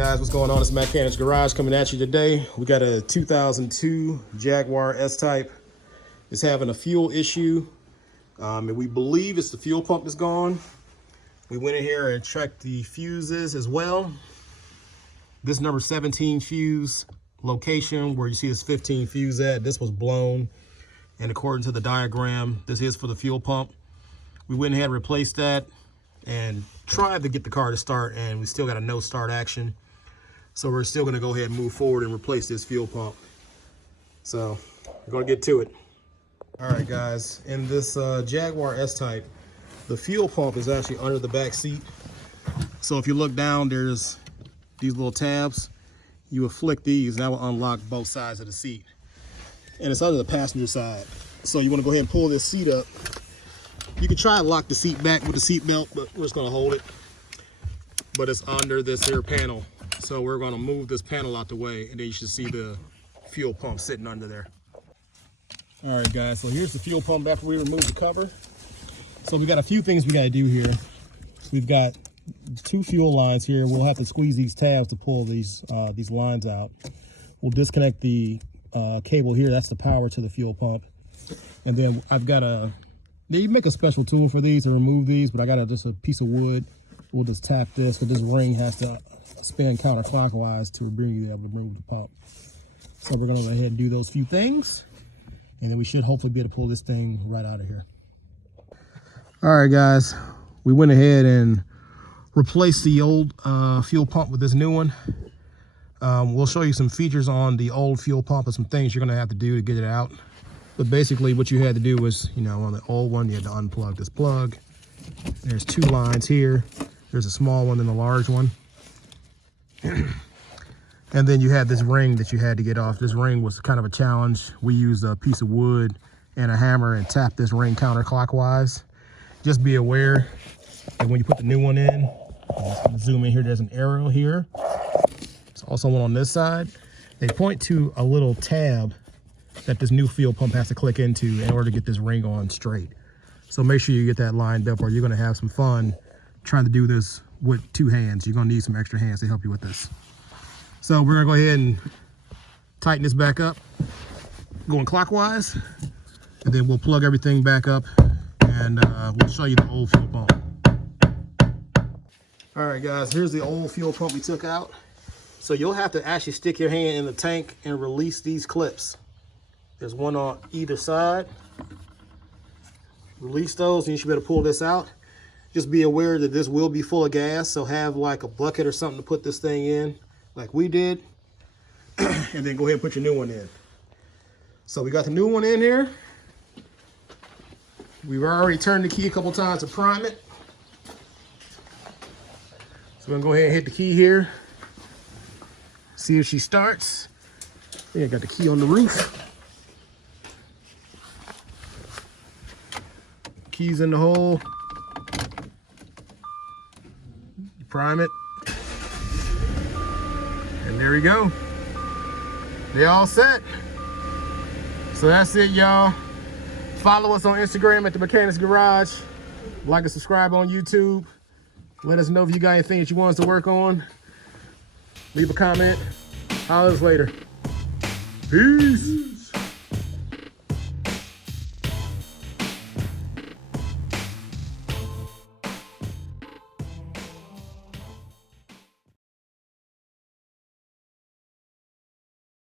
Guys, what's going on? It's Mechanics Garage coming at you today. We got a 2002 Jaguar S-Type. It's having a fuel issue, and we believe it's the fuel pump that's gone. We went in here and checked the fuses as well. This number 17 fuse location where you see this 15 fuse at, this was blown, and according to the diagram, this is for the fuel pump. We went ahead and replaced that and tried to get the car to start, and we still got a no start action. So we're still going to go ahead and move forward and replace this fuel pump. So we're going to get to it. All right, guys, in this Jaguar S-Type, the fuel pump is actually under the back seat. So if you look down, there's these little tabs. You would flick these, and that will unlock both sides of the seat. And it's under the passenger side. So you want to go ahead and pull this seat up. You can try and lock the seat back with the seat belt, but we're just going to hold it. But it's under this here panel. So we're going to move this panel out the way, and then you should see the fuel pump sitting under there. All right, guys, so here's the fuel pump after we remove the cover. So we got a few things we got to do here. We've got two fuel lines here. We'll have to squeeze these tabs to pull these lines out. We'll disconnect the cable here. That's the power to the fuel pump. And then I've got you make a special tool for these to remove these, but I got just a piece of wood. We'll just tap this, but this ring has to spin counterclockwise to be able to remove the pump. So we're gonna go ahead and do those few things, and then we should hopefully be able to pull this thing right out of here. All right, guys, we went ahead and replaced the old fuel pump with this new one. We'll show you some features on the old fuel pump and some things you're gonna have to do to get it out. But basically what you had to do was, on the old one, you had to unplug this plug. There's two lines here. There's a small one and a large one. And then you had this ring that you had to get off. This ring was kind of a challenge. We used a piece of wood and a hammer and tapped this ring counterclockwise. Just be aware that when you put the new one in, zoom in here, there's an arrow here. There's also one on this side. They point to a little tab that this new fuel pump has to click into in order to get this ring on straight. So make sure you get that lined up, or you're gonna have some fun trying to do this with two hands. You're gonna need some extra hands to help you with this. So we're gonna go ahead and tighten this back up, going clockwise, and then we'll plug everything back up, and we'll show you the old fuel pump. All right, guys, here's the old fuel pump we took out. So you'll have to actually stick your hand in the tank and release these clips. There's one on either side. Release those, and you should be able to pull this out. Just be aware that this will be full of gas, so have like a bucket or something to put this thing in, like we did. And then go ahead and put your new one in. So we got the new one in here. We've already turned the key a couple times to prime it. So we're gonna go ahead and hit the key here. See if she starts. Yeah, got the key on the roof. Keys in the hole. Prime it. And there we go. They all set. So that's it, y'all. Follow us on Instagram at the Mechanics Garage. Like and subscribe on YouTube. Let us know if you got anything that you want us to work on. Leave a comment. Holler at us later. Peace.